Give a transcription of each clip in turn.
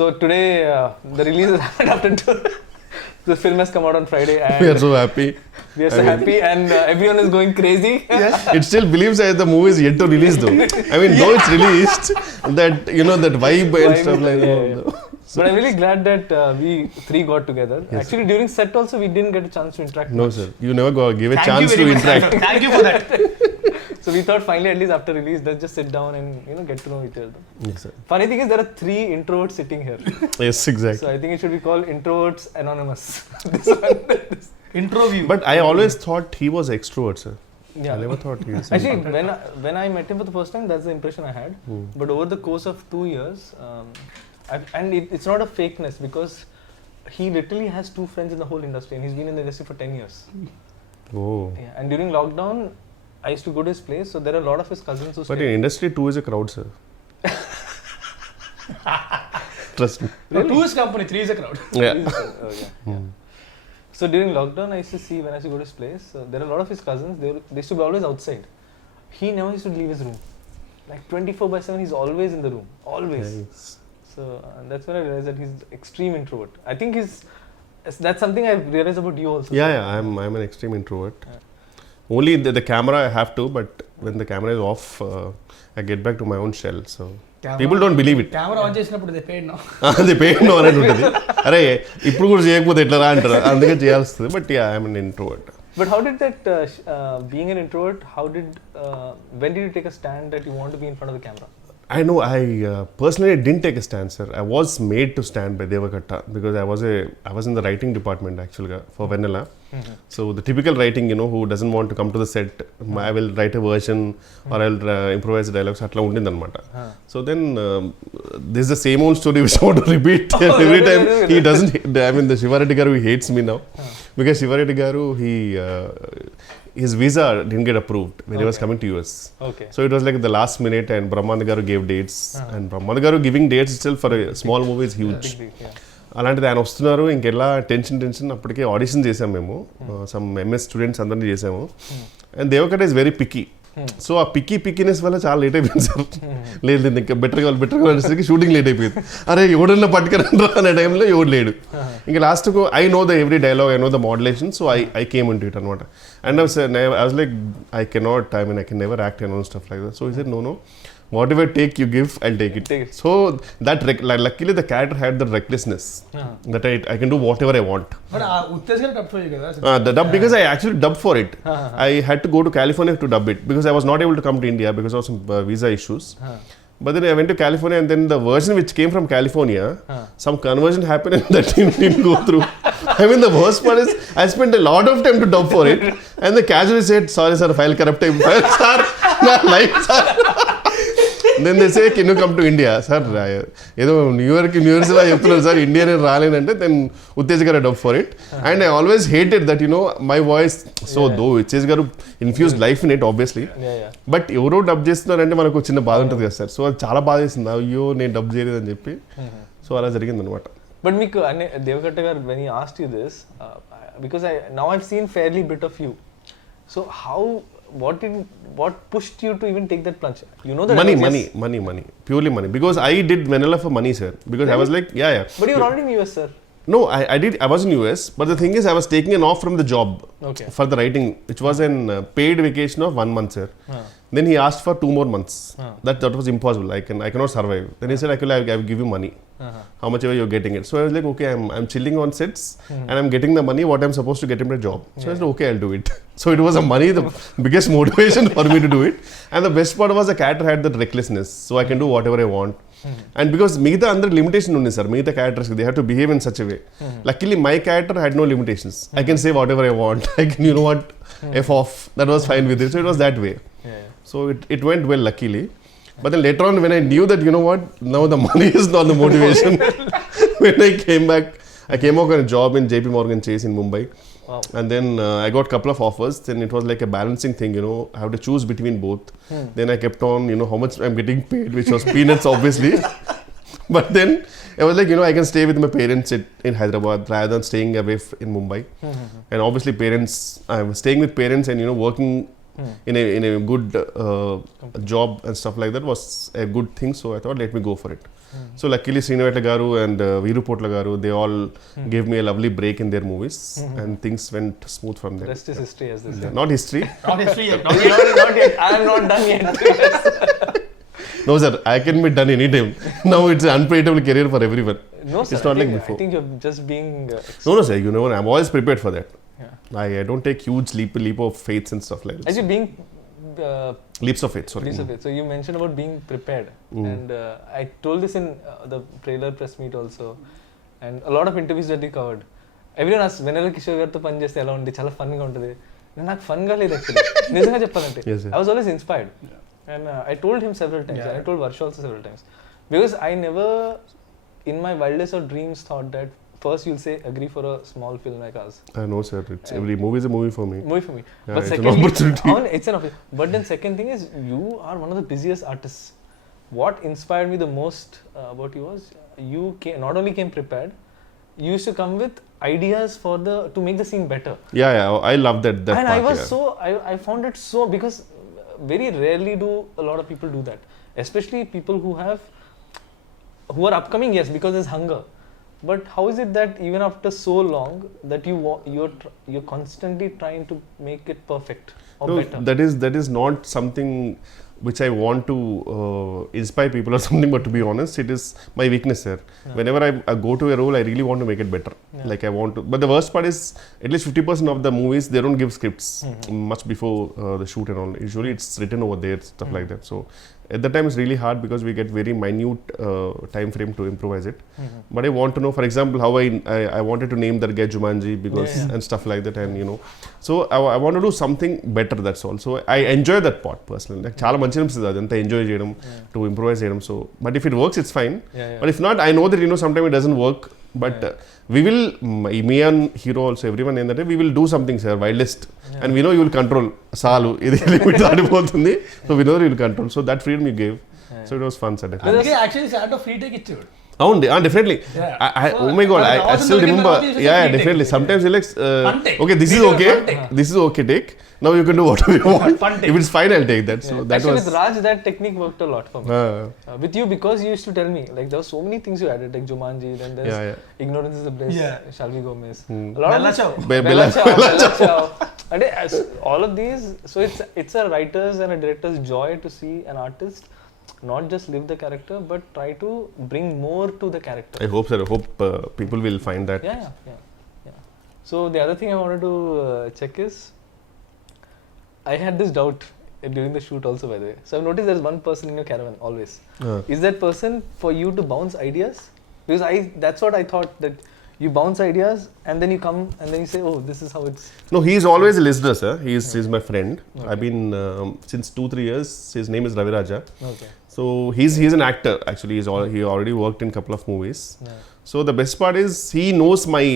So today, the release has happened after two. The film has come out on Friday, and We are so happy. we are so happy, and everyone is going crazy. It still believes that the movie is yet to release though. I mean, though it's released, that that vibe and stuff like that. But I'm really glad that we three got together. Yes. Actually, during set also, we didn't get a chance to interact. No, much. sir. You never give a chance to interact. Thank you for that. So we thought finally, at least after release, let's just sit down and get to know each other. Yes, sir. Funny thing is, there are 3 introverts sitting here. Yes, exactly. So I think it should be called Introverts Anonymous. This one. Intro view. But I always thought he was extrovert, sir. Yeah. I never thought he was. Actually, when I met him for the first time, that's the impression I had. But over the course of 2 years, it's not a fakeness, because he literally has 2 friends in the whole industry, and he's been in the industry for 10 years. Oh. Yeah, and during lockdown, I used to go to his place, so there are a lot of his cousins who But stay. in industry, 2 is a crowd, sir. Trust me. No, 2 is company, 3 is a crowd. Yeah. Yeah. So during lockdown, I used to see when I used to go to his place, there are a lot of his cousins, they used to be always outside. He never used to leave his room. Like 24/7, he's always in the room. Always. Nice. So that's when I realized that he's extreme introvert. I think that's something I've realized about you also. Yeah, I'm an extreme introvert. Yeah. Only the camera I have to, but when the camera is off, I get back to my own shell. So people don't believe it. Camera on చేసినప్పుడు they paid now. They paid no అని ఉంటుంది. అరే ఇప్పుడు కూడా చేయకపోతే ఎట్లా రా అంటారు. అందుకే చేయాల్సింది. But yeah, I'm an introvert. But how did that, being an introvert, when did you take a stand that you want to be in front of the camera? I know, I personally didn't take a stand, sir. I was made to stand by Devakatta because I was in the writing department actually for Vennela. So the typical writing, who doesn't want to come to the set, I will write a version or I'll improvise the dialogues. Atla undindannamata. So then this is the same old story which I want to repeat every time. He doesn't. I mean, the Shivareddy Garu, he hates me now because Shivareddy Garu, his visa didn't get approved when he was coming to US. Okay. So it was like the last minute, and Brahmanda Garu gave dates, and Brahmanda Garu giving dates itself for a small movie is huge. అలాంటిది ఆయన వస్తున్నారు, ఇంకెలా tension అప్పటికే audition చేసాము మేము, some MS students అందరినీ చేసాము. And Deva Katta is very picky. So ఆ పిక్కీనెస్ వల్ల చాలా లేట్ అయిపోయింది సార్. లేదు ఇంకా బెటర్ కావాలి అనేసరికి షూటింగ్ లేట్ అయిపోయింది. అరే ఎవడన్నా పట్టుకురండ్రా అనే టైంలో ఎవడు లేడు. ఇంకా లాస్ట్కు I know the every dialogue, I know the modulation, so I came in to it అనమాట. And I was like I cannot, I mean I can never act and stuff like that. So he said no whatever take you give, I'll take it. So that luckily the character had the recklessness that I can do whatever I want. But uttesga dub for you kada. The dub, because I actually dubbed for it. I had to go to California to dub it because I was not able to come to India because of some visa issues. But then I went to California, and then the version which came from California, some conversion happened and that didn't go through. I mean, the worst part is I spent a lot of time to dub for it, and the casually said, sorry sir, file corrupted. Sir, my life, sir. Then they say, can you come to India? Sir, ఏదో new years లా చెప్తున్నారు sir, India నేను రాలేనంటే then Uttej garu dub for it. And I always hated that my voice. So though Uttej garu infuse life in it obviously, but ఎవరో dub చేస్తున్నారంటే మనకు చిన్న బాధ ఉంటుంది కదా సార్. సో అది చాలా బాధ వేసింది, అయ్యో నేను డబ్ చేయలేదని చెప్పి. సో అలా జరిగింది అనమాట. బట్ మీకు దేవకట్ట గారు, when he asked you this, because now I've seen fairly bit of you, so what pushed you to even take that plunge? You know that money, purely money, because I did Vennela for money, sir, because really? I was like, yeah. But you were already in US, sir. No, I was in US, but the thing is I was taking an off from the job for the writing, which was a paid vacation of 1 month, sir. Then he asked for 2 more months. That was impossible. I cannot survive. Then he said, I will give you money. How much ever you're getting it. So I was like, okay, I'm chilling on sets and I'm getting the money what I'm supposed to get in my job. So I said, okay, I'll do it. So it was the biggest motivation for me to do it. And the best part was the character had that recklessness. So I can do whatever I want. And because Meeta under limitation undi sir, Meeta characters they have to behave in such a way. Luckily my character had no limitations. I can say whatever I want. I can, F off. That was fine with it. So it was that way. So it went well, luckily. But then later on, when I knew that, now the money is not the motivation. When I came back, I came out on a job in JP Morgan Chase in Mumbai. Wow. And then I got a couple of offers. Then it was like a balancing thing, I have to choose between both. Then I kept on, how much I'm getting paid, which was peanuts, obviously. But then I was like, I can stay with my parents in Hyderabad rather than staying away in Mumbai. And obviously I was staying with parents and, working in a good job and stuff like that was a good thing. So I thought, let me go for it. So luckily Sriniveta garu and Veeru Potla garu, they all gave me a lovely break in their movies, and things went smooth from there. Rest is history, as they say. Not history. Not history yet. Not yet. I am not done yet. No sir, I can be done anytime. Now it's an unpredictable career for everyone. No, sir. It's not like before. I think you're just being. No sir, you know, I'm always prepared for that. Yeah. I don't take huge leap of faith and stuff like that. Actually, being. Leaps of faith, sorry. Leaps of faith. So you mentioned about being prepared, and I told this in the trailer press meet also, and a lot of interviews that we covered. Everyone asked, Vennela Kishore గారితో పని చేస్తే ఎలా ఉంది, చాలా ఫన్గా ఉంటుంది. నాకు ఫన్గా లేదు actually, నిజంగా చెప్పాలంటే. I was always inspired, and I told him several times, and I told Varsha also several times, because I never, in my wildest of dreams, thought that first you'll say agree for a small film like us. I know sir, it's every movie is a movie for me. Movie for me. Yeah, But it's secondly, an opportunity. It's an opportunity. But then second thing is, you are one of the busiest artists. What inspired me the most about you was, you not only came prepared, you used to come with ideas for to make the scene better. Yeah, I love that and part. I was I found it so, because very rarely do a lot of people do that, especially people who are upcoming, yes, because there's hunger. But how is it that even after so long that you're constantly trying to make it perfect or better? That is not something which I want to inspire people or something, but to be honest, it is my weakness here. Whenever I go to a role, I really want to make it better. Like I want to, but the worst part is, at least 50% of the movies, they don't give scripts much before the shoot and all. Usually it's written over there, stuff like that. So at that time it's really hard, because we get very minute time frame to improvise it. But I want to know, for example, how I wanted to name that guy Jumanji, because and stuff like that, and you know, so I want to do something better, that's all. So I enjoy that part personally. Like chaala manchi anisthadi adantha enjoy cheyadam, to improvise cheyadam. So but if it works, it's fine. But if not, I know that, you know, sometimes it doesn't work, but we will, me and hero also, everyone in that, we will do something, sir, wildest, and we know you will control salu idi limit దాటిపోతుంది, so we know that you will control. So that freedom you gave, so it was fun, sir. అందుకే actually sir free take ఇచ్చాడు. Definitely. Oh my god, I still remember. Yeah, definitely. Sometimes you like, okay, this is okay. This is okay, take. Now you can do whatever you want. If it's fine, I'll take that. So that actually, was. with Raj, that technique worked a lot for me. With you, because you used to tell me, like, there were so many things you added, like Jumanji, then there's Ignorance is the Bliss, Shall We Go Miss. A lot Bella of Ciao. Bella Ciao. And all of these, so it's a writer's and a director's joy to see an artist not just live the character, but try to bring more to the character. I hope, sir. I hope people will find that. Yeah. So the other thing I wanted to check is, I had this doubt during the shoot also, by the way. So I've noticed there's one person in your caravan always. Is that person for you to bounce ideas? Because that's what I thought, that you bounce ideas and then you come and then you say, oh, this is how it's. No, he's always a listener, sir. He's my friend. Okay. I've been since 2-3 years. His name is Ravi Raja. Okay. So he's an actor actually. He already worked in a couple of movies. So the best part is, he knows my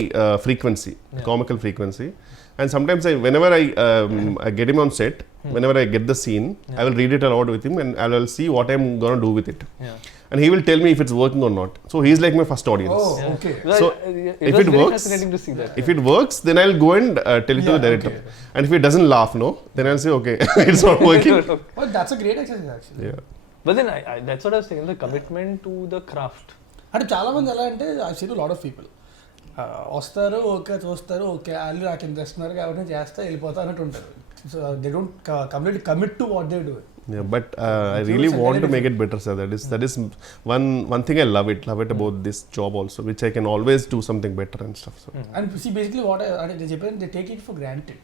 frequency, comical frequency. And sometimes whenever I get him on set, whenever I get the scene, I will read it aloud with him, and I will see what I'm gonna do with it. And he will tell me if it's working or not. So he's like my first audience. Oh, okay. So if it works, fascinating to see that. If it works, then I'll go and tell it to the director. Okay. And if it doesn't laugh, no, then I'll say, okay, it's not working. Well, that's a great exercise actually. Yeah. But then that's what I was saying, the commitment to the craft. అంటే చాలా మంది ఎలా అంటే, I seen lot of people వస్తారు, okay చూస్తారు, okay వాళ్ళు నాకు ఇంత ఇస్తున్నారు కాబట్టి నేను చేస్తా వెళ్ళిపోతా అన్నట్టు ఉంటారు. So they don't completely commit to what they do. Yeah, but I really want to make it better, sir. That is one thing I love it about this job also, which I can always do something better and stuff. So. And see, basically what they చెప్పారు, they take it for granted.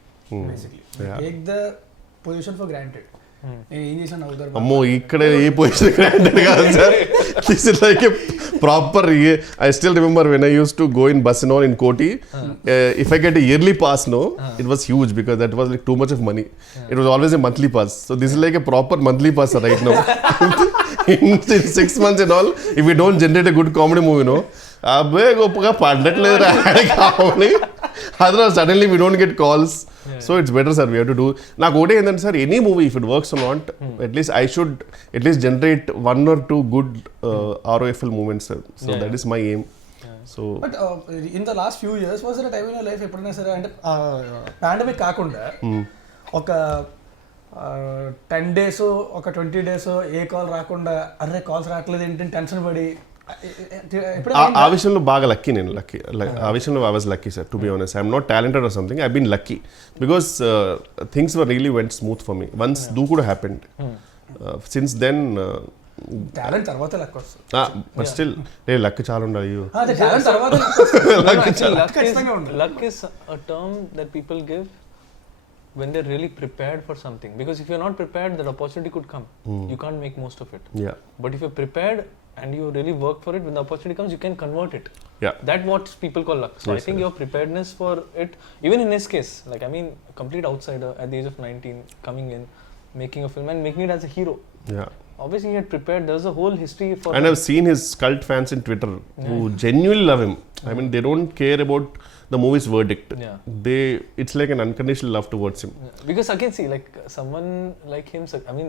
Basically, take the position for granted. నేను ఏం చేశాను అవుతారు. అమ్మో, ఇక్కడ ఏ position granted కాదు sir. This is like a proper. I still remember when I used to go in bus and all in Koti. If I get a yearly pass, it was huge, because that was like too much of money. It was always a monthly pass. So this is like a proper monthly pass right now. In 6 months and all, if we don't generate a good comedy movie, అబ్బే గొప్పగా పడట్లేదు కావాలి. Otherwise suddenly we don't get calls. So it's better, sir. We have to do. Now, go and then, sir, any movie, if it works or not, at least I should at least generate 1 or 2 good ROFL moments, sir. So that is my aim. So. But in the last few years, was there a time in your life ఎప్పుడైనా సరే అంటే pandemic కాకుండా ఒక 10 days ఒక 20 days ఏ call రాకుండా, అరే calls రావట్లేదు ఏంటంటే టెన్షన్ పడి ఆ విషయంలో బాగా లక్కీ నేను ఆ విషయంలో I was lucky sir to be honest I'm not talented or something I been lucky because things were really went smooth for me once Dookudu happened since then talent తర్వాత లక్ వస్తుంది but still luck చాలా ఉండాలి talent తర్వాత luck is a term that people give when they're really prepared for something, because if you're not prepared, that opportunity could come. You can't make most of it. Yeah. But if you're prepared and you really work for it, when the opportunity comes, you can convert it. Yeah. That's what people call luck. So Yes, I think your preparedness for it, even in his case, like I mean, complete outsider at the age of 19, coming in, making a film and making it as a hero. Yeah. Obviously he had prepared. There's a whole history for and I've seen his cult fans in Twitter who genuinely love him. I mean, they don't care about the movie's verdict. It's like an unconditional love towards him. Because again, see, like someone like him, I mean,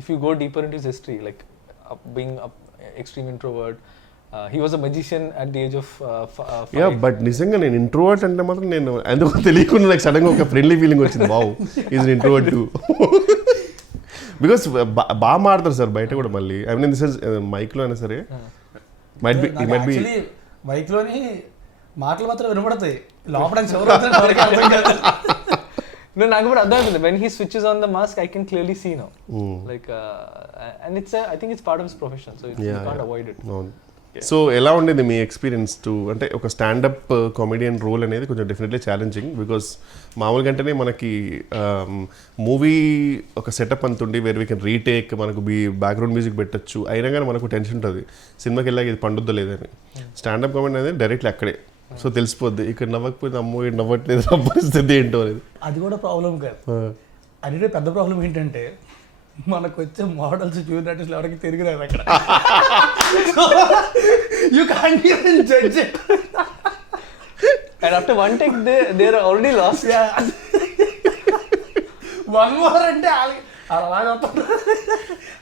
if you go deeper into his history, like being an extreme introvert, he was a magician at the age of 5. Yeah, but నిజంగా నేను introvert అంటే మాత్రం నేను ఎందుకో తెలియకుండా నాకు సడన్గా ఒక ఫ్రెండ్లీ ఫీలింగ్ వచ్చింది. Wow, is an introvert two. Because బాగా మాడతారు సార్ బయట కూడా మళ్ళీ. ఐ మీన్ దిస్ ఇస్ మైక్లో అయినా సరే మైట్ బి మైక్లోని మాటలు మాత్రం వినపడతాయి, లోపల No, నాకు కూడా అర్థం అవుతుంది. When he switches on the mask, I can clearly see now. Like, and I think it's part of his profession, so you can't avoid it. So ఎలా ఉండేది మీ ఎక్స్పీరియన్స్ టు అంటే ఒక స్టాండప్ కామెడియన్ రోల్ అనేది కొంచెం definitely challenging. Because మామూలుగా అంటేనే మనకి movie ఒక సెటప్ అంతుండి వేర్ వీ కెన్ రీటేక్, మనకు బ్యాక్గ్రౌండ్ మ్యూజిక్ పెట్టచ్చు, అయినా కానీ మనకు టెన్షన్ ఉంటుంది సినిమాకి వెళ్ళాక ఇది పండుద్దో లేదని. స్టాండప్ కామెడీ అనేది డైరెక్ట్లీ అక్కడే, సో తెలిసిపోద్ది ఇక్కడ నవ్వకపోతే అమ్మో ఇది నవ్వట్లేదు పరిస్థితి ఏంటో అనేది. అది కూడా ప్రాబ్లం కాదు. అదే పెద్ద ప్రాబ్లం ఏంటంటే మనకు వచ్చే మోడల్స్ జూనియర్ ఆర్టిస్టులు ఎవరికి తిరిగి రాదు అక్కడ. You can't even judge it. And after one take, they're already lost. Yeah. One more అంటే అలాగే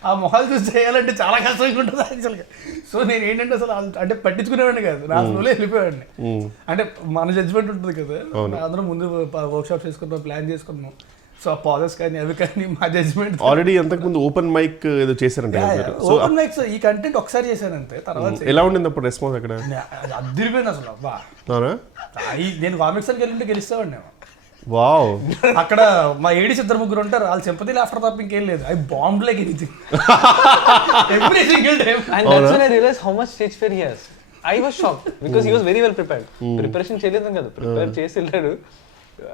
ఆ మొహాలు చూసి చేయాలంటే చాలా కష్టంగా ఉంటుంది యాక్చువల్గా. సో నేను ఏంటంటే అసలు అంటే పట్టించుకునేవాడిని కాదు, నా స్కూల్లో వెళ్ళిపోయాడిని. అంటే మన జడ్జ్మెంట్ ఉంటుంది కదా, అందరం ముందు వర్క్షాప్ చేసుకున్నాం, ప్లాన్ చేసుకున్నాం. సో పాజెస్ కానీ అవి కానీ మా జడ్జ్మెంట్. ఆల్రెడీ అంతకుముందు ఓపెన్ మైక్ ఏదో చేశారంటే ఓపెన్ మైక్స్ ఈ కంటెంట్ ఒకసారి చేశానంతే. తర్వాత ఎలా ఉండింది అప్పుడు రెస్పాన్స్ అక్కడ? అదిరిపోయింది అసలు. అబ్బా, నేను కామిక్స్ అని వెళ్ళింటే గెలుస్తామండి నేను. వావ్. అక్కడ మా ఏడీస్ 2-3 ఉంటారు, వాళ్ళు సింపతి లాఫ్టర్ తప్ప ఇంకేం లేదు. I bomb like anything every single time. And that's when I realized how much stage fear he has. I was shocked because he was very well prepared. Preparation చేయలేదు కదా, prepare చేసి వెళ్ళాడు.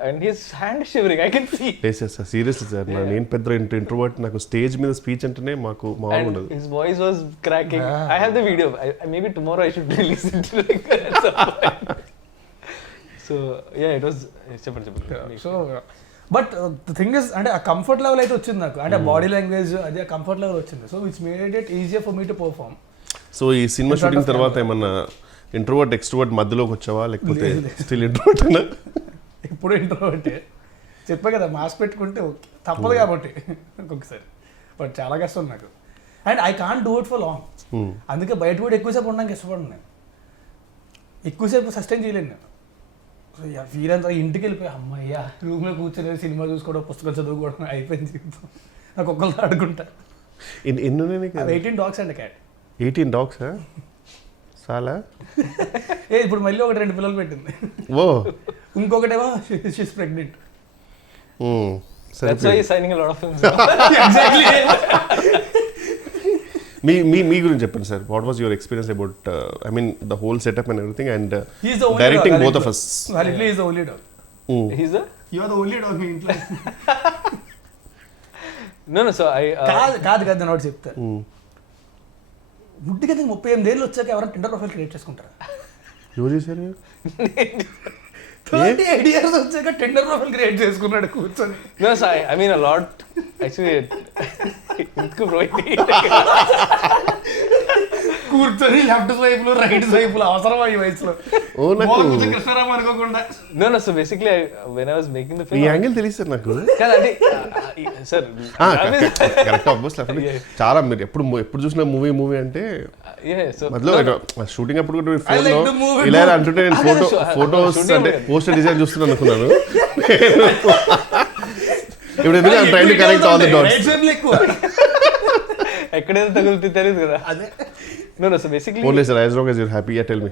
And his hand shivering, I can see. Yes, yes, seriously sir. నేను పెద్ద introvert, నాకు stage మీద speech అంటేనే మాకు మామూలు ఉండదు. His voice was cracking. I have the video. Maybe tomorrow I should release it. So yeah, it was చెప్పండి. So but the thing is అంటే ఆ కంఫర్ట్ లెవెల్ అయితే వచ్చింది నాకు, అంటే బాడీ లాంగ్వేజ్ అదే కంఫర్ట్ లెవెల్ వచ్చింది. So which made it easier for me to perform. So ఈ సినిమా షూటింగ్ తర్వాత ఏమన్నా ఇంట్రోవర్ట్ ఎక్స్ట్రోవర్ట్ మధ్యలోకి వచ్చావా, లేకపోతే స్టిల్ ఇంట్రోవర్ట్ అయినా? ఇప్పుడు ఇంట్రోవర్టే, చెప్పా కదా మాస్క్ పెట్టుకుంటే ఓకే తప్పదు కాబట్టి ఒక్కొక్కసారి, బట్ చాలా కష్టం నాకు. And I can't do it for long. అందుకే బయట కూడా ఎక్కువసేపు ఉండడానికి ఇష్టపడను నేను, ఎక్కువసేపు సస్టైన్ చేయలేను నేను. సో వీరంతా ఇంటికి వెళ్ళిపోయి అమ్మయ్య రూమ్లో కూర్చొని సినిమా చూసుకోవడం, పుస్తకాలు చదువుకోవడం అయిపోయింది జీవితం. నాకు ఒక్కరితో ఆడుకుంటా. 18 dogs అండ్ క్యాట్. 18 dogs చాలా. ఇప్పుడు మళ్ళీ 2 పిల్లలు పెట్టింది. ఓ, ఇంకొకటేమో she's pregnant. That's why he's signing a lot of films. Exactly. మీ గురించి చెప్పండి sir. What was your experience about I mean the whole setup and everything and directing both of us? Validly is the only dog. He's the? You are the only dog in ఇంట్లో. No, so I కాదు నేను ఒకటి చెప్తా. ముట్టిగా 38 ఏళ్ళు వచ్చాక ఎవరైనా Tinder profile create చేసుకుంటారా? ఎవరు చేశారు? 38 years వచ్చాక టిండర్ ప్రొఫైల్ క్రియేట్ చేసుకున్నాడు కూర్చొని. No, so I mean a lot actually. కూర్చొని లెఫ్ట్ స్వైపులు రైట్ స్వైపులు అవసరమా ఈ వయసులో? కృష్ణారామ అనుకోకుండా. No, so basically when I was making the film, ఈ యాంగిల్ తెలియదు సార్ నాకు. కాదండి సార్, కరెక్ట్ ఆబ్వియస్. చాలా మీరు ఎప్పుడు చూసిన మూవీ అంటే మధ్యలో షూటింగ్ అప్పుడు కూడా ఫోన్ లో ఇలా అంటుంటే నేను ఫోటోస్ అంటే పోస్టర్ డిజైన్ చూస్తున్నాను అనుకున్నాను. ఇప్పుడు ఎందుకు I'm trying to connect all the dots. ఎక్కువ ఎక్కడైనా తగులుతుంది తెలియదు కదా. అదే No, so basically, Only sir, as long as you're happy, yeah, tell me.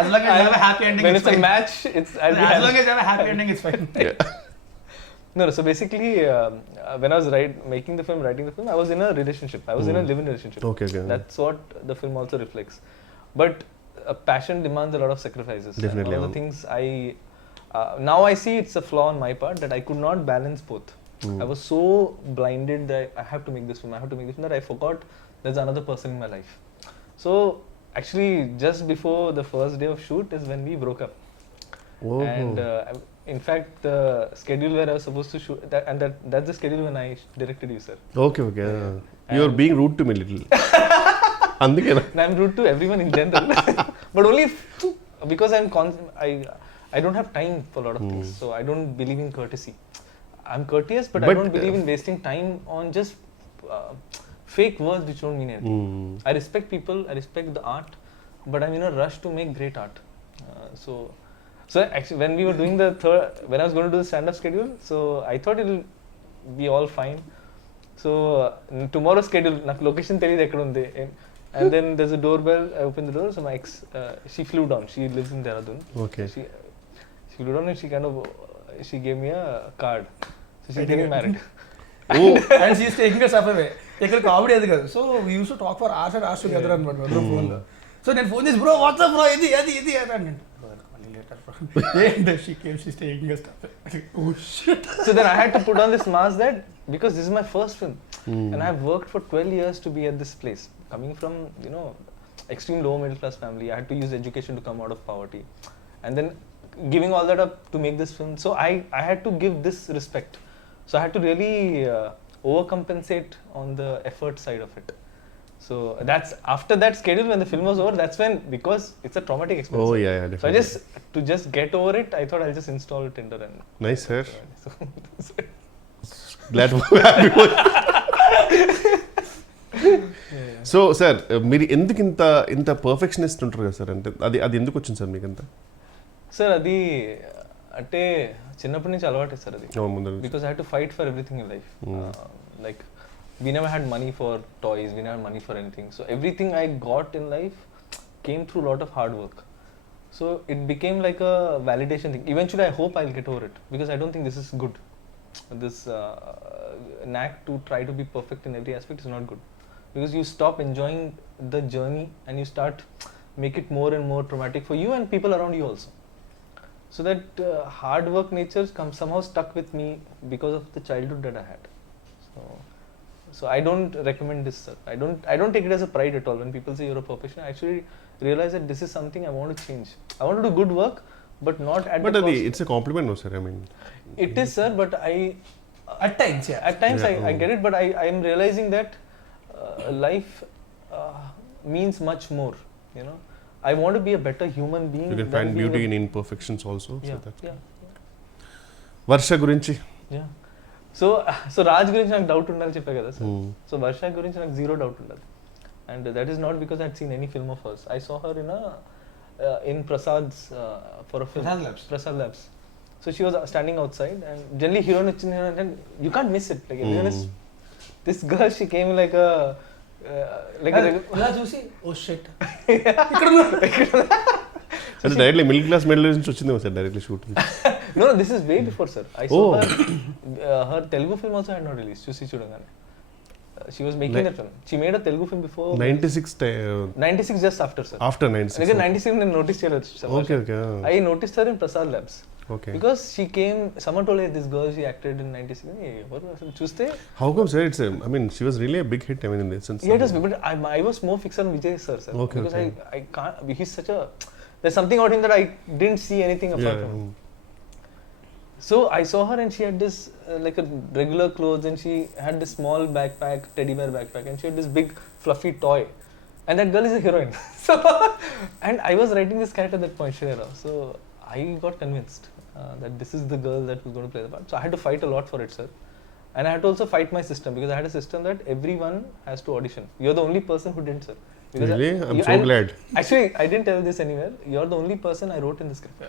As long as you have a happy ending, when it's it's a fine. match, I'll be As happy. long as you have a happy ending, it's fine. No, so basically, when I was writing the film, I was in a relationship. I was in a live-in relationship. Okay. That's what the film also reflects. But passion demands a lot of sacrifices. Definitely, And one of the things now I see it's a flaw on my part that I could not balance both. I was so blinded that I have to make this film, that I forgot there's another person in my life. So actually, just before the first day of shoot is when we broke up. Oh. And in fact, the schedule where I was supposed to shoot, that's the schedule when I directed you, sir. Okay. You're being rude to me little. Andukena. And I'm rude to everyone in general, but only because I don't have time for a lot of things. So I don't believe in courtesy. I'm courteous, but I don't believe in wasting time on just fake words which don't mean anything. I respect people, I respect the art, but I'm in a rush to make great art. So actually, when we were doing when I was going to do the stand-up schedule, so I thought it'll be all fine. So tomorrow's schedule, నాకు location తెలియదు ఎక్కడ ఉంది. And then there's a doorbell. I opened the door. So my ex, she flew down. She lives in Dehradun. Okay. She flew down and she gave me a card. So she's getting married. And she's taking us up away. ఇక్కడ comedy అది కాదు. So we use to talk for hours and hours together అనమాట ఫోన్లో. So నేను phone చేసి bro WhatsApp bro ఇది అని and she came, she's taking us stuff. Oh shit. So then I had to put on this mask that because this is my first film and I've worked for 12 years to be at this place. Coming from, extreme low middle class family, I had to use education to come out of poverty. And then giving all that up to make this film. So I had to give this respect. So I had to really overcompensate on the effort side of it. So that's after that schedule when the film was over, that's when, because it's a traumatic experience. Oh yeah, definitely. So to just get over it, I thought I'll just install Tinder and Nice, sir. so Glad to be happy. So sir మీరు ఎందుకు ఇంత perfectionist ఉంటారు కదా sir, అంటే అది ఎందుకు వచ్చింది sir మీకు అంతా? సార్ అది అంటే చిన్నప్పటి నుంచి అలవాటే సార్ అది. Because I had to fight for everything in life. Like we never had money for toys, we never had money for anything. So everything I got in life came through a lot of hard work. So it became like a validation thing. Eventually I hope I'll get over it because I don't think this is good. This knack to try to be perfect in every aspect is not good. Because you stop enjoying the journey and you start make it more and more traumatic for you and people around you also. So that hard work nature somehow stuck with me because of the childhood that I had. So I don't recommend this, sir. I don't take it as a pride at all when people say you're a perfectionist. I actually realize that this is something I want to change. I want to do good work, but not at the cost. It's a compliment, no sir. I mean, it is, sir. But at times, I get it. But I am realizing that life means much more. I want to be a better human being. You can find beauty in imperfections also. Yeah. Varsha gurinchi. Yeah. So Raj గురించి నాకు doubt ఉండాలి చెప్పా కదా sir. So Varsha గురించి నాకు zero doubt ఉండదు. And that is not because I had seen any film of hers. I saw her in Prasad's for a film. Prasad Labs. So she was standing outside and generally heroine వచ్చింది and you can't miss it. Like everyone is this girl, she came like a ఇలా చూసి oh shit అంటే directly middle class medal నుంచి వచ్చిందేమో sir directly shoot. No, this is way before, sir. I saw her Telugu film also had not released. Chusi Chudangane. She was making that film. She made a Telugu film before 96 just after, sir. After 96. Again 96 నేను noticed చేయలేదు, sir. Okay. I noticed her in Prasad Labs. Okay. Because she came, someone told her this girl she acted in 96. ఎవరు అసలు చూస్తే How come, sir? I mean, she was really a big hit. I mean, in the sense. Yeah, it was, but I was more fixed on Vijay sir. Okay, because I can't. He's such a. There's something about him that I didn't see anything apart from him. So I saw her and she had this like a regular clothes and she had this small backpack, teddy bear backpack, and she had this big fluffy toy. And that girl is a heroine. So, and I was writing this character at that point, Shreya. So I got convinced that this is the girl that was going to play the part. So I had to fight a lot for it, sir. And I had to also fight my system because I had a system that everyone has to audition. You're the only person who didn't, sir. Because really? I'm so glad. Actually, I didn't tell this anywhere. You're the only person I wrote in the script.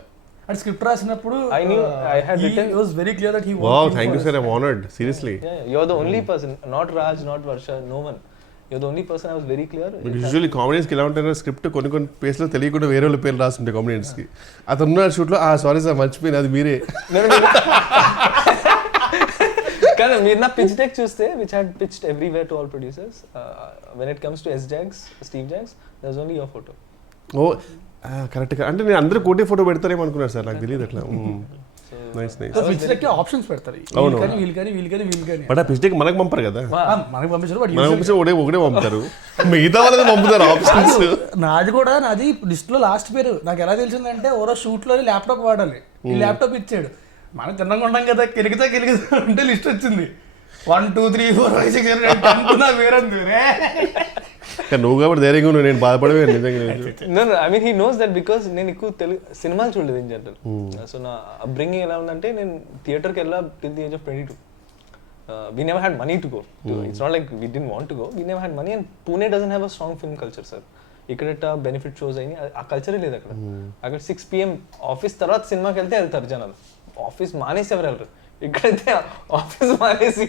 And script రాసినప్పుడు I knew I had written. It was very clear that he Wow, thank you, sir. I'm honored. Seriously. Yeah, you're the only person. Not Raj, not Varsha, no one. you're the only person I was very clear. Usually కామెడియన్స్కి ఎలా ఉంటారు, script కొన్ని ప్లేస్లో తెలియకుండా వేరే వాళ్ళ పేర్లు రాస్తుంటాయి కామెడియన్స్కి. అతను ఉన్న షూట్లో సారీ సార్ మర్చిపోయింది అది మీరే. కానీ మీరు నా పిచ్ డెక్ చూస్తే which had pitched everywhere to all producers, when it comes to Steve Jobs there was only your photo. Oh కరెక్ట్గా, అంటే నేను అందరూ కోటే ఫోటో పెడతారేమో అనుకున్నాను సార్, నాకు తెలియదు అట్లా. Nice nice. ఆప్షన్స్ పెడతారు, బట్ ఆ పిచ్డెక్ మనకు పంపరు కదా, మనకి పంపించారు, మనం పంపించిన ఒకటే పంపుతారు, మిగతా వాళ్ళని పంపుతారు ఆప్షన్స్. నాది లిస్ట్ లో లాస్ట్ పేరు నాకు ఎలా తెలిసిందంటే ఓరో షూట్ లో ల్యాప్టాప్ వాడాలి, ఈ ల్యాప్టాప్ ఇచ్చాడు, మనం తిన్నగా ఉంటాం కదా, కెలిగితే అంటే లిస్ట్ వచ్చింది 1 2 3 4 5 6 7 8 అనుకున్నా వేరంది. నువ్వు కాబట్టి ధైర్యంగా నువ్వు, నేను బాధపడవే నిజంగా. I mean he knows that because నేను ఎక్కువ తెలుగు సినిమాలు చూడలేదు ఇన్ జనరల్. సో నా అప్బ్రింగింగ్ ఎలా ఉందంటే, నేను థియేటర్కి వెళ్ళా till the age of 22. We never had money to go. It's not like we didn't want to go. We never had money, and Pune doesn't have a strong film culture, sir. ఇక్కడ benefit shows అయినాయి, ఆ కల్చరే లేదు అక్కడ. అక్కడ 6 PM office తర్వాత సినిమాకి వెళ్తారు జనాలు, ఆఫీస్ మానేసి ఎవరు వెళ్ళరు. ఇక్కడైతే ఆఫీస్ మానేసి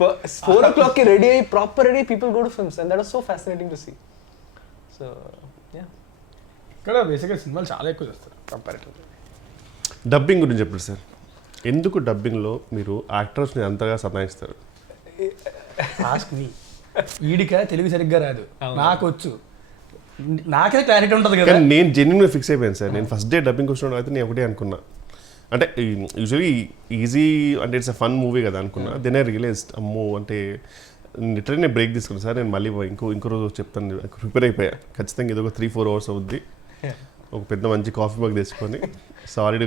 4 o'clock రెడీ అయ్యి proper ready people go to films, and that was so fascinating to see. So yeah, ఇక్కడ బేసిక్గా సినిమాలు చాలా ఎక్కువ చేస్తారు కంపారిటివ్లీ. డబ్బింగ్ గురించి చెప్పండి సార్, ఎందుకు డబ్బింగ్లో మీరు యాక్టర్స్ని అంతగా సతాయిస్తారు? Ask me. ఈడిక తెలుగు సరిగ్గా రాదు, నాకు వచ్చు, నాకే క్లారిటీ ఉంటుంది కదా. నేను జెన్యున్గా ఫిక్స్ అయిపోయాను సార్, నేను ఫస్ట్ డే డబ్బింగ్ వచ్చిన అయితే నేను ఒకటే అనుకున్నా, అంటే యూజువలీ ఈజీ అంటే ఇట్స్ అ ఫన్ మూవీ కదా అనుకున్నా. దెన్ ఐ రియలైజ్డ్ అమ్మో, అంటే లిటరల్లీ నేను బ్రేక్ తీసుకున్నాను సార్, నేను మళ్ళీ ఇంకో రోజు చెప్తాను, ప్రిపేర్ అయిపోయా ఖచ్చితంగా, ఇది ఒక 3-4 hours అవుద్ది, ఒక పెద్ద మంచి కాఫీ మగ్ తీసుకొని సారీ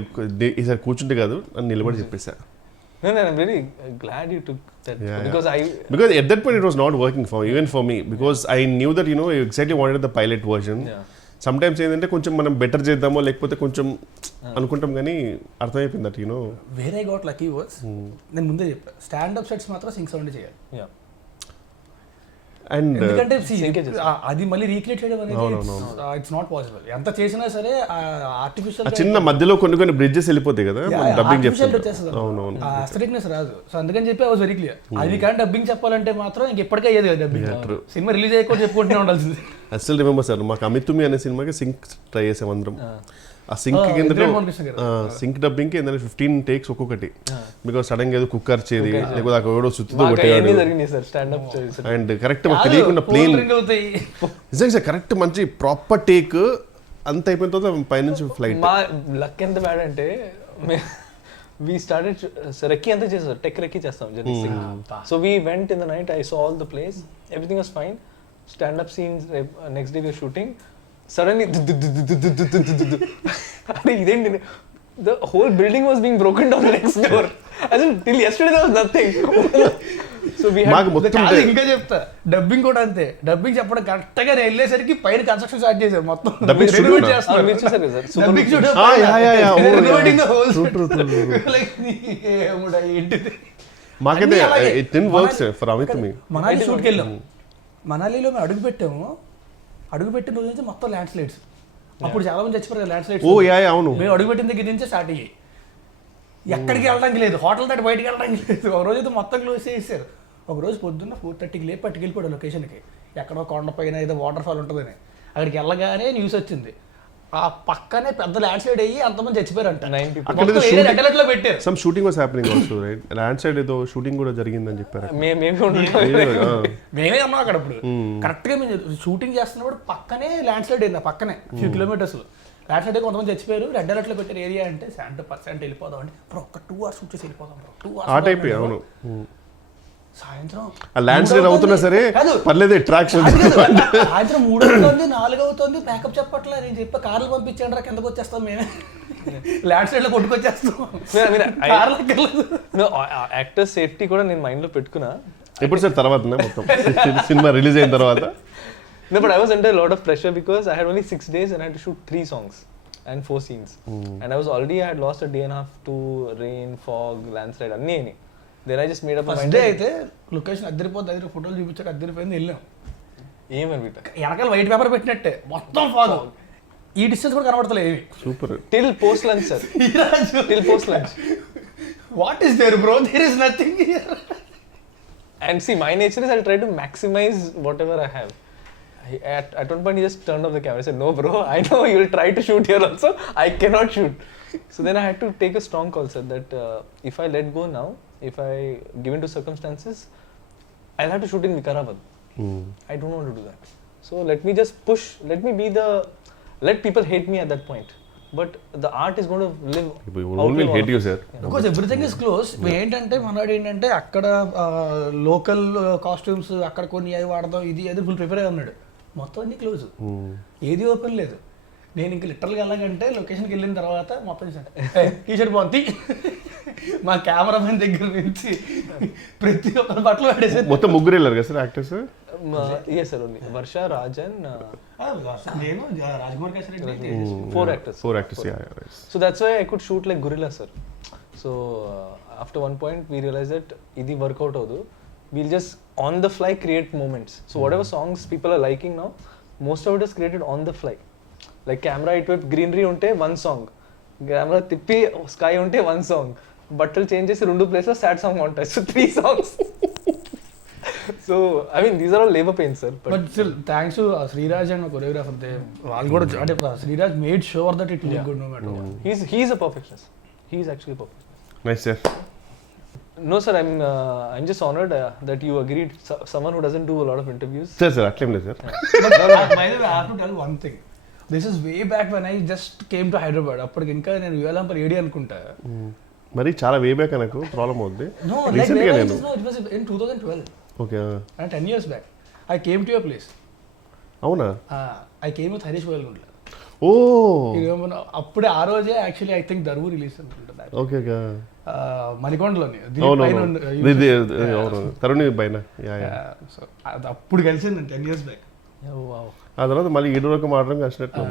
ఈసారి కూర్చుంటే కాదు అని నిలబడి చెప్పేసా. No, I'm very glad you took that, because at that point it was not working even for me, because I knew that I exactly wanted the pilot version. Sometimes ఏంటంటే కొంచెం మనం better చేద్దామో లేకపోతే కొంచెం అనుకుంటాం, కానీ అర్థమైపోయింది దట్ వేరే got lucky was. నేను ముందే చెప్పాను, స్టాండప్ సెట్స్ మాత్రం సింక్ సౌండ్ చేయాలి. అండ్ ఎందుకంటే అది మళ్ళీ రీక్రియేట్ చేయడం అనేది ఇట్స్ నాట్ పాసిబుల్. ఎంత చేసినా సరే ఆర్టిఫిషియల్ చిన్న మధ్యలో కొన్ని బ్రిడ్జెస్ వెళ్ళిపోతాయి కదా, డబ్బింగ్ చెప్తారు, అవునవును, అస్థెటిక్నెస్ రాదు. సో అందుకని చెప్పి ఐ వాస్ వెరీ క్లియర్, అది కానీ డబ్బింగ్ చెప్పాలంటే మాత్రం ఇంకెప్పటికే అయ్యేది కదా డబ్బింగ్. సినిమా రిలీజ్ అయ్యకుండా చెప్పుకుంటూనే ఉండాల్సింది. అసలు రిమెంబర్ సార్, మాకు అమితుమి అనే సినిమాకి సింక్ ట్రై చేసాం అందరం. ఆ సింక్ కింద సింక్ డబ్బింగ్ కి 15 takes ఒక్కొక్కటి, బికాస్ సడన్ గా ఏదో కుక్కర్ చేది లేకపోతే అక్కడ ఎవడో సుత్తుతో కొట్టేవాడు, అండ్ కరెక్ట్ మాకు తెలియకుండా ప్లేన్ నిజంగా కరెక్ట్ మంచి ప్రాపర్ టేక్ అంత అయిపోయిన తర్వాత పైనుంచి ఫ్లైట్. మా లక్ ఎంత బ్యాడ్ అంటే we started రెక్కి అంతా చేస్తారు, టెక్ రెక్కి చేస్తాం journey. So we went in the night, I saw all the place, everything was fine, stand up scenes, next day we were shooting, suddenly ఇదేంటి, the whole building was being broken down next door. As in till yesterday there was nothing. So we had ఇంకా చెప్తా, dubbing కూడా అంతే. Dubbing చెప్పడం correct గా వెళ్ళేసరికి పైన construction start చేశారు మొత్తం. డబ్బింగ్ మాకైతే it didn't work for Amithumi. Manali షూట్కి వెళ్ళాం, మనాలిలో మేము అడుగుపెట్టిన రోజు నుంచి మొత్తం ల్యాండ్ స్లైడ్స్. అప్పుడు చాలా మంది చచ్చిపోయారు ల్యాండ్ స్లైడ్స్. ఓ యా అవును, మేము అడుగుపెట్టిన దగ్గర నుంచే స్టార్ట్ అయ్యాయి. ఎక్కడికి వెళ్ళడానికి లేదు, హోటల్ దాటి బయటికి వెళ్ళడానికి లేదు. ఒక రోజు అయితే మొత్తం క్లోజ్ చేసేసారు. ఒక రోజు పొద్దున్న 4:30కి లేపి పట్టుకెళ్ళిపోయాడు లొకేషన్కి, ఎక్కడో కొండపైన ఏదో వాటర్ ఫాల్ ఉంటుందని. అక్కడికి వెళ్ళగానే న్యూస్ వచ్చింది, ఆ పక్కనే పెద్ద ల్యాండ్ స్లైడ్ అయ్యి అంతమంది చచ్చిపోయారంట. పెట్టారు. Some shooting was happening also right, land slide ఏదో షూటింగ్ కూడా జరిగిందని చెప్పారు. మేమే ఉన్నాం అక్కడ. అప్పుడు కరెక్ట్ గా మేము షూటింగ్ చేస్తున్నప్పుడు పక్కనే ల్యాండ్ స్లైడ్ అయింది, పక్కనే ఫ్యూ కిలోమీటర్స్ ల్యాండ్ స్లైడ్. కొంతమంది చచ్చిపోయారు. రెడ్ అలర్ట్ లో పెట్టారు ఏరియా అంటే 70% వెళ్ళిపోదాం అంటే ఒక 2 hours షూట్ చేసి వెళ్ళిపోదాం. 2 hours ఆ టైప్. అవును, సాయంత్రం ల్యాండ్ స్లైడ్ అవుతున్నా సరే పర్లేదు, అట్రాక్షన్. సాయంత్రం 3 అవుతుంది 4 అవుతుంది, ప్యాకప్ చెప్పట్లే. నేను చెప్పా కార్లు పంపించండి రా, కిందకు వచ్చేస్తాం మేమే, ల్యాండ్ స్లైడ్ లో కొట్టుకొచ్చేస్తాం. యాక్టర్ సేఫ్టీ కూడా నేను మైండ్ లో పెట్టుకున్నా. ఎప్పుడు సార్ తర్వాత మొత్తం సినిమా రిలీజ్ అయిన తర్వాత? No, but I was under a lot of pressure because I had only 6 days and I had to shoot 3 songs and 4 scenes. And I had lost a day and a half to rain, fog, landslide, anni. Then I just made up my mind. అయితే location అద్దరిపోద్ది, అద్దరి ఫోటోలు చూపించాక అద్దరిపోయింది, వెళ్ళాం. ఏమని వెనకాల white paper పెట్టినట్టే మొత్తం fog, ఈ distance కూడా కనబడతలేదు. Super. Till post lunch, sir. Till post lunch. What is there, bro? There is nothing here. And see, my nature is I'll try to maximize whatever I have. At one point, he just turned off the camera. I said, "No, bro. I know you'll try to shoot here also. I cannot shoot." So then I had to take a strong call, sir. That if I let go now, if I give in to circumstances, I'll have to shoot in Vikarabad. I don't want to do that. So let me just push. Let people hate me at that point. But the art is going to live. People will hate you, sir. Because everything is close. ఏంటంటే మనవాడు ఏంటంటే అక్కడ local costumes అక్కడ కొన్ని అవి వాడదాం, ఇది అది ఫుల్ ప్రిపేర్ అయి ఉన్నాడు. మొత్తం అన్ని క్లోజ్, ఏది ఓపెన్ లేదు. నేను ఇంక లిటరల్గా వెళ్ళాలంటే లొకేషన్కి వెళ్ళిన తర్వాత మొత్తం టీషర్ట్ బాగుంది. మా కెమెరామెన్ దగ్గర నుంచి ప్రతి ఒక్కరి బట్టలు పడేసి మొత్తం ముగ్గురు వెళ్ళారు కదా sir actors? Yes, sir, only Varsha, Raj and నేను Rajkumar Kesari, four actors, yeah, right. So that's why I could shoot like gorilla, sir. So after one point we realized that idi work out avadu, we'll just on the fly create moments. So whatever songs people are liking now, most of it is created on the fly. Like camera itwep greenery unte one song, camera tippi sky unte one song, బట్టలు change చేసి 2 places sad song ఉంటాయి. So 3 songs. So I mean these are all labor pains, sir. But still thanks to Sriraj and choreographer, they వాళ్ళు కూడా అంటే Sriraj made sure that it looked good no matter what. He's a perfectionist. He's actually a perfectionist. Nice, sir. No, sir, I'm just honored that you agreed. Someone who doesn't do a lot of interviews. Sir, అట్లేం లేదు sir. By the way, I have to tell one thing. This is way back when I just came to Hyderabad. అప్పటికి ఇంకా నేను యువలంపర్ AD అనుకుంటా. మరి చాలా way back నాకు problem అవుద్ది. No, like it was in 2012. Okay. And 10 years back, I came to your place. అవునా? I came with Harish Boyalgunla. Oh అప్పుడే ఆ రోజే actually I think Daruvu release అనుకుంటా. Okay okay. మణికొండలోని తరుణి పైన. సో అప్పుడు కలిసింది 10 years back. ఆ తర్వాత మళ్ళీ ఈడూరకు మాట్లాడడం కష్టం.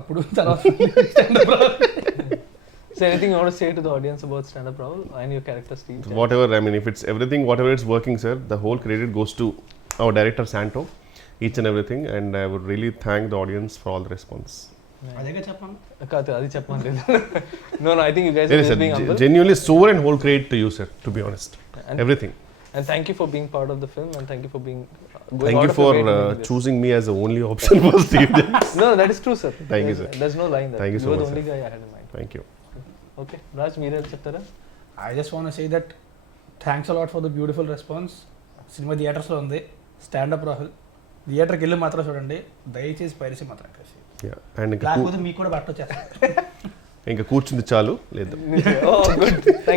అప్పుడు తర్వాత So anything you want to say to the audience about stand-up Rahul and your character Steve? Whatever, I mean, if it's everything, whatever it's working, sir, the whole credit goes to our director Santo, each and everything, and I would really thank the audience for all the response. అదేగా చెప్పాను. అది చెప్పమని. No, I think you guys are just being humble. Genuinely soul and whole credit to you, sir, to be honest. And everything. And thank you for being part of the film, and thank you for being thank you for choosing me as the only option for Steve. No, that is true, sir. Thank you, sir. There's no line there. Thank you so much. You are the only guy I had in mind. Thank you. Okay, Raj, మీరే చెప్తారా? I just want to say that thanks a lot for the beautiful response. Cinema థియేటర్స్లో ఉంది. Stand up Rahul థియేటర్కి వెళ్ళి మాత్రం చూడండి, దయచేసి piracy మాత్రం కలిసి. అండ్ లేకపోతే మీకు కూడా బట్ట వచ్చేస్తారు. ఇంకా కూర్చుంది చాలు లేదు. Oh, good. Thank you.